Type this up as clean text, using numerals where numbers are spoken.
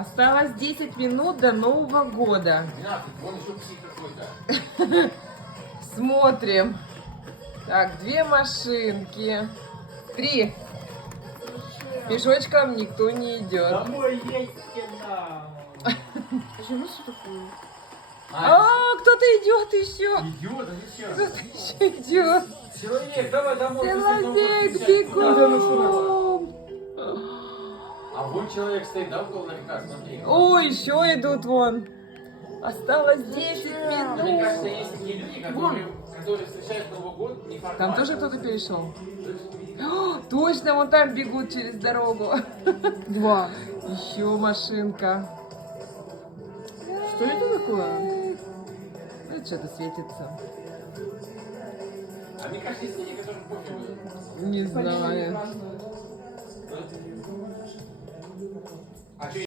Осталось 10 минут до Нового года. 12, вон еще псих какой-то. Смотрим. Так, 2 машинки. 3. Пешочком никто не идет. Домой есть куда. Почему все такое? Кто-то идет еще. Идиот, а зачем? Кто-то еще идет. Человек, давай домой. Человек, бегом. А вон человек стоит, да, около ларька, смотри. Ой, еще идут вон. Осталось 10 Но мне кажется, минут. есть такие люди, которые встречают Новый год неформально. Там тоже кто-то перешел? О, точно, вон там бегут через дорогу. 2. Еще машинка. Что это такое? Ну, что-то светится. А мне кажется, есть люди, которым пофиг будет. Не знаю. А что